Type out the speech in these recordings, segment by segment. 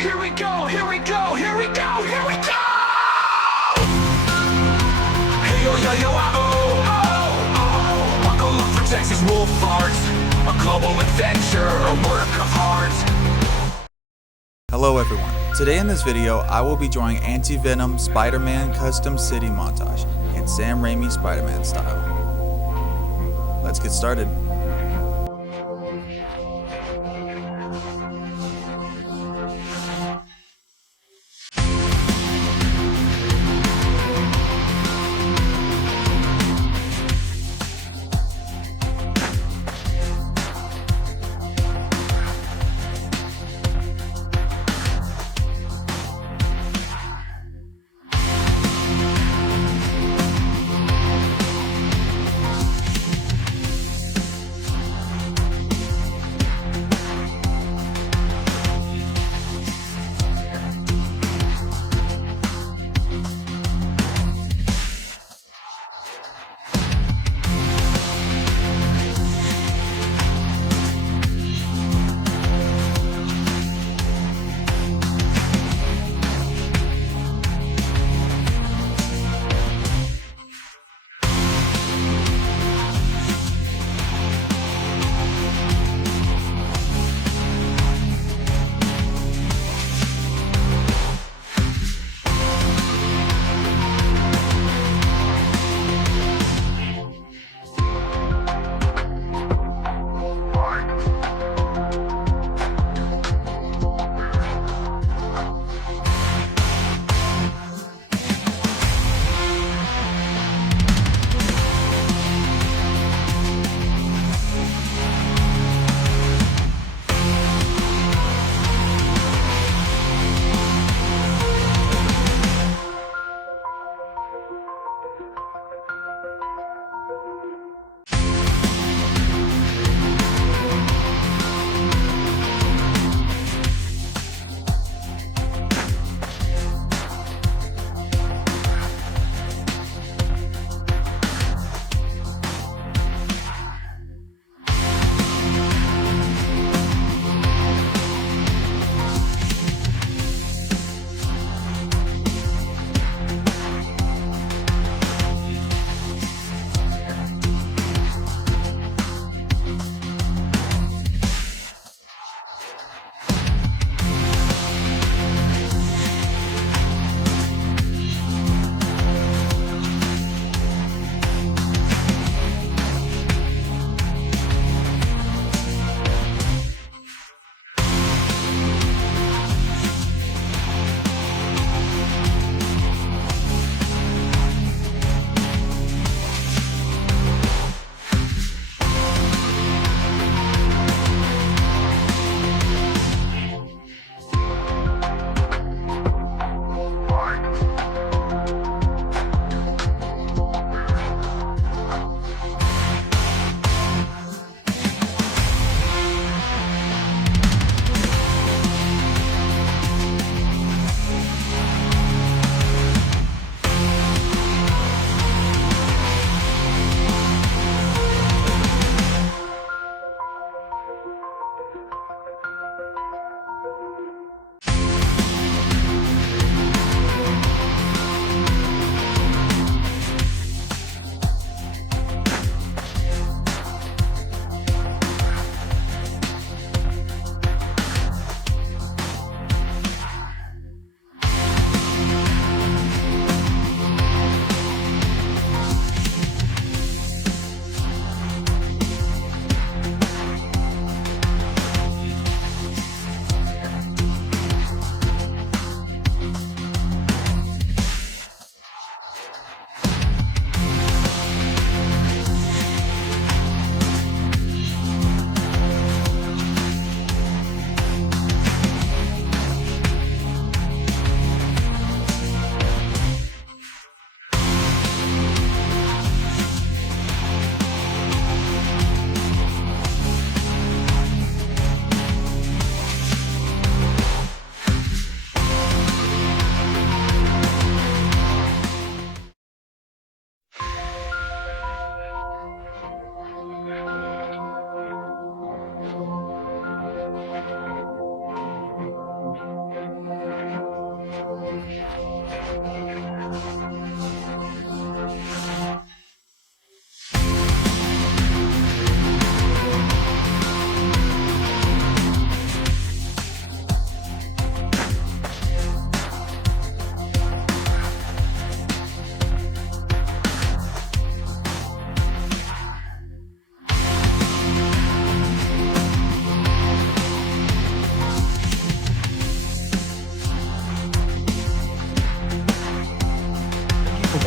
Here we go, here we go, here we go, here we go! Hey yo yo yo oh oh oh! Buckle up for TexasWolfArt, a global adventure, a work of art. Hello everyone. Today in this video, I will be drawing Anti Venom Spider-Man Custom City Montage in Sam Raimi Spider-Man style. Let's get started.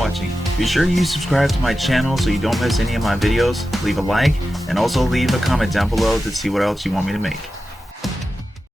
watching. Be sure you subscribe to my channel so you don't miss any of my videos. Leave a like and also leave a comment down below to see what else you want me to make.